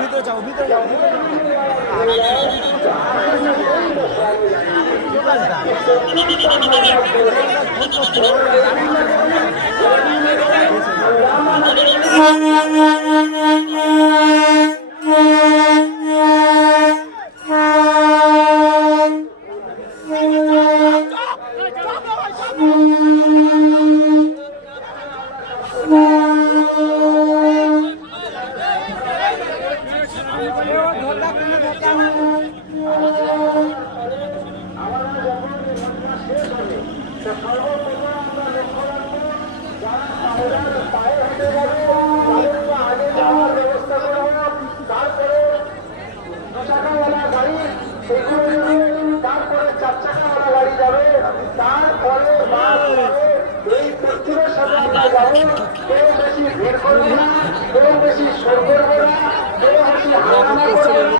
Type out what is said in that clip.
ভিতরে যাও ভিতরে যাও তারপরে 4 চাকাওয়ালা গাড়ি যাবে, তারপরে এই পশ্চিমের সাথে আমরা যাবো। কেউ বেশি ভিড় করবে না, কেউ বেশি শোর করবে না, কেউ বেশি হাঙ্গামা করবে না।